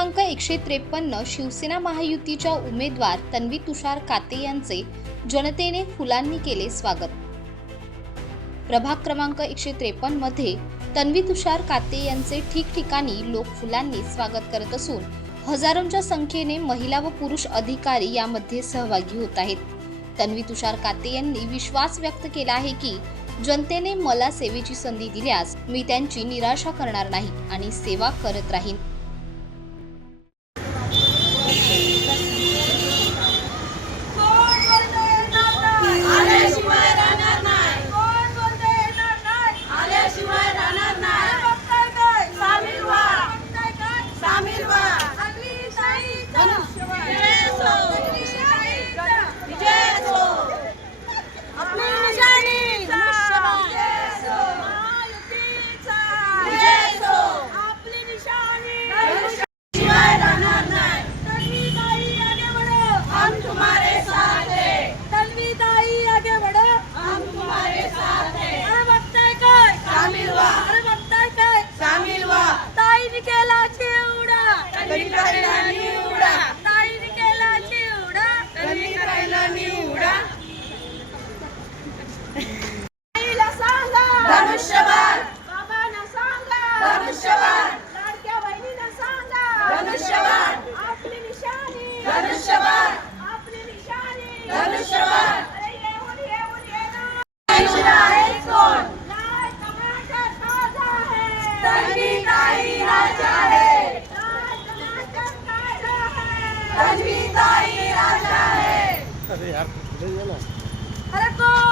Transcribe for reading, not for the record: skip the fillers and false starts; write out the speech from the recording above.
क्रमांक 153 शिवसेना महायुतीच्या उमेदवार तन्वी तुषार काते यांचे जनतेने फुलांनी केले स्वागत। प्रभाग क्रमांक 153 मध्ये तन्वी तुषार काते यांचे ठिकठिकाणी लोक फुलांनी स्वागत करत असून हजारोंच्या संख्येने महिला व पुरुष अधिकारी यामध्ये सहभागी होत आहेत। तन्वी तुषार काते यांनी विश्वास व्यक्त केला आहे की जनतेने मला सेवेची संधी दिल्यास मी त्यांची निराशा करणार नाही आणि सेवा करत राहीन। अरे यार, अरे